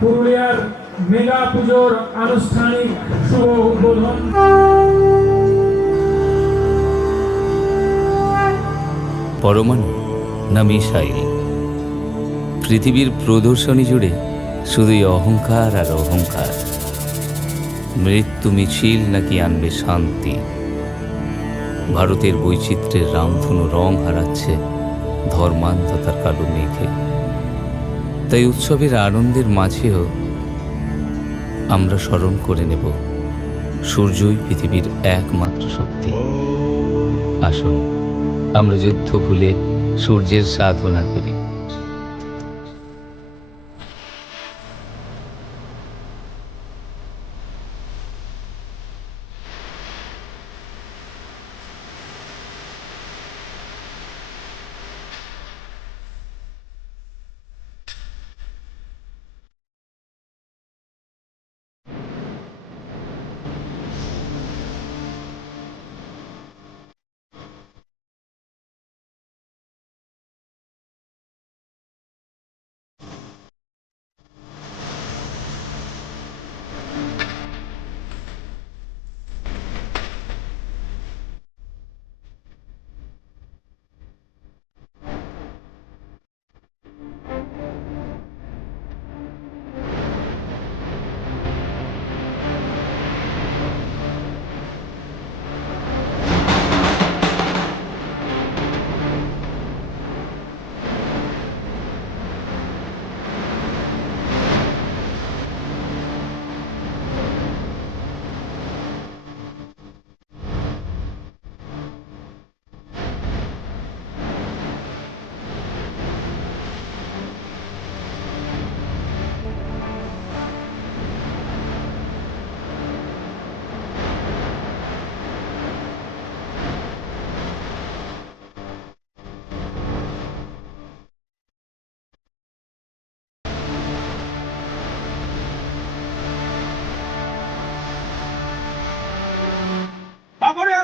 পুরুলিয়ার মেগা পুজোর আনুষ্ঠানিক শুভ উদ্বোধন। পরমাণু না মিসাইল, পৃথিবীর প্রদর্শনী জুড়ে শুধুই অহংকার আর অহংকার। মৃত্যু মিছিল নাকি আনবে শান্তি। ভারতের বৈচিত্র্যের রামধনু রং হারাচ্ছে ধর্মান্ধতার কালো মেঘে। তাই উৎসবের আনন্দের মাঝেও আমরা স্মরণ করে নেব সূর্যই পৃথিবীর একমাত্র শক্তি। আসুন আমরা যুদ্ধ ভুলে সূর্যের সাধনা করি।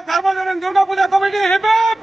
সার্বজনীন দুর্গাপূজা কমিটি হিপ হিপ।